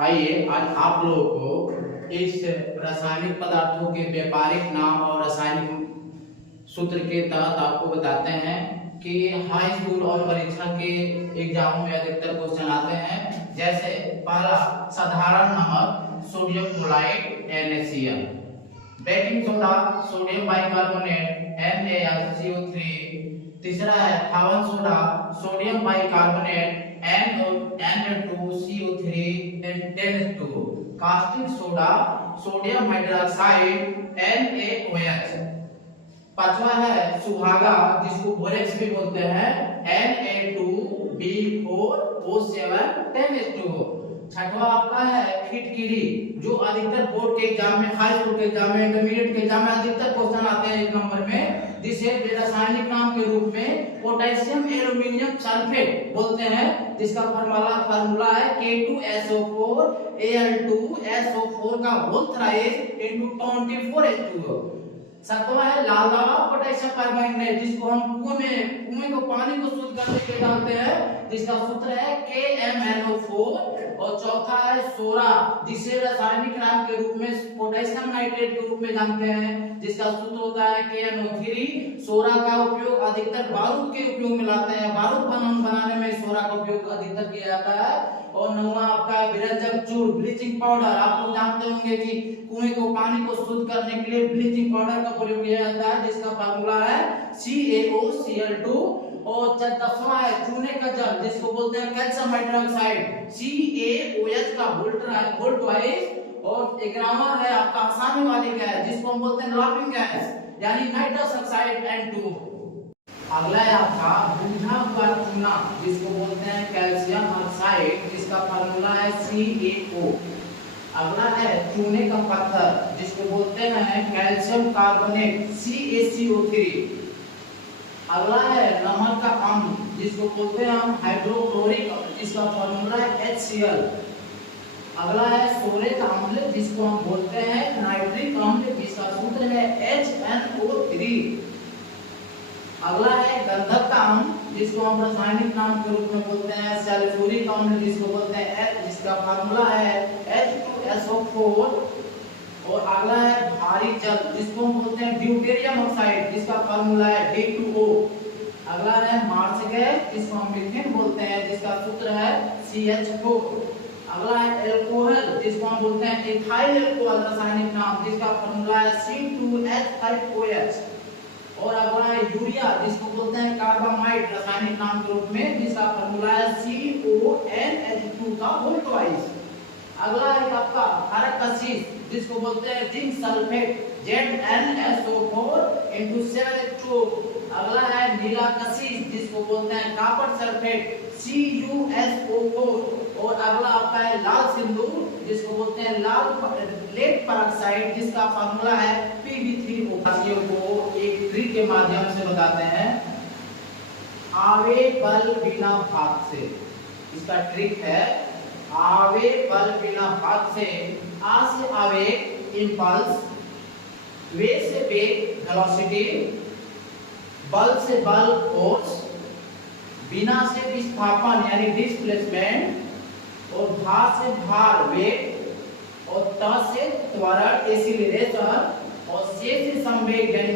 आइए आज आप लोगों को इस रासायनिक पदार्थों के व्यापारिक नाम और रासायनिक सूत्र के तहत आपको बताते हैं कि हाई स्कूल और परीक्षा के एग्जामों में अधिकतर क्वेश्चन आते हैं। जैसे पहला साधारण नमक sodium chloride NaCl, baking soda sodium bicarbonate NaCO3, तीसरा है खावन soda sodium bicarbonate Na2CO3 10H2, caustic soda sodium hydroxide NaOH। पांचवा है सुहागा जिसको बोरेक्स भी बोलते हैं Na2B4O7 10H2। छठवा आपका है फिटकिरी जो अधिकतर बोर्ड के एग्जाम में, हाई स्कूल के एग्जाम में, इंटरमीडिएट के एग्जाम में अधिकतर क्वेश्चन आते हैं 1 नंबर में, जिसे रासायनिक नाम के रूप में पोटेशियम एल्यूमिनियम सल्फेट बोलते हैं, जिसका फार्मूला है K2SO4 Al2SO4 का होल थ्राइस इनटू 24H2O। सातवां है लाल दवा पोटेशियम परमैंगनेट जिसको हम कुएं को पानी को शुद्ध करने के लिए डालते हैं, जिसका सूत्र है KMnO4। और चौथा है सोरा जिसे रासायनिक नाम के रूप में पोटेशियम नाइट्रेट के रूप में जानते हैं, जिसका सूत्र होता है KNO3। सोरा का उपयोग अधिकतर बारूद के उपयोग में लाते हैं, बारूद बनाने में सोरा का उपयोग अधिकतर किया जाता है। और नौवां आपका विरंजक चूर्ण ब्लीचिंग पाउडर, आप लोग जानते होंगे कि कुएं को पानी को शुद्ध करने के लिए ब्लीचिंग पाउडर का प्रयोग किया जाता है, जिसका फार्मूला है CaOCl2। और 10वां है चूने का जल जिसको बोलते हैं कैल्शियम हाइड्रोक्साइड CaOH का होल ट्वाइस। और 11वां है आपका हंसाने वाली गैस जिसको हम बोलते हैं लाफिंग गैस यानी नाइट्रस ऑक्साइड N2। अगला है आपका बुझा हुआ चूना जिसको बोलते हैं कैल्शियम ऑक्साइड, जिसका फार्मूला है CaO। अगला है चूने का पत्थर जिसको बोलते हैं कैल्शियम कार्बोनेट CaCO3। अगला है नमक का अम्ल जिसको बोलते हैं हम हाइड्रोक्लोरिक अम्ल, जिसका फार्मूला है HCl। अगला है सोरे का अम्ल जिसको हम बोलते हैं नाइट्रिक अम्ल, जिसका सूत्र है HNO3। अगला है गंधक का अम्ल जिसको हम रासायनिक नाम के रूप में बोलते हैं सल्फ्यूरिक अम्ल, जिसको बोलते हैं H, जिसका फार्मूला है H2SO4। और अगला है भारी जल जिसको हम बोलते हैं ड्यूटेरियम ऑक्साइड, जिसका फार्मूला है D2O। अगला है मार्स गैस जिसको हम मीथेन बोलते हैं, जिसका सूत्र है CH4। अगला है अल्कोहल जिसको हम बोलते हैं इथाइल अल्कोहल रासायनिक नाम, जिसका फार्मूला है C2H5OH। और अगला है यूरिया जिसको बोलते हैं कार्बामाइड रासायनिक नाम के रूप में, जिसका फार्मूला है CONH2 का होल ट्वाइस। अगला है आपका हरा कशिश जिसको बोलते हैं जिंक सल्फेट ZnSO4 7H2। अगला है नीला कशिश जिसको बोलते हैं कॉपर सल्फेट CuSO4। और अगला आपका है लाल सिंदूर जिसको बोलते हैं लेड पेरोक्साइड, जिसका फार्मूला है Pb3O। को एक ट्रिक के माध्यम से बताते हैं, आवे बल बिना भाग से। इसका ट्रिक है आवे बल बिना भाग से। आ से आवेग इंपल्स, वे से वेग वेलोसिटी, बल से बल फोर्स, बिना से विस्थापन यानी डिस्प्लेसमेंट, और भा से भार वेग, और त से त्वरण एक्सीलरेशन, और से संवेग यानी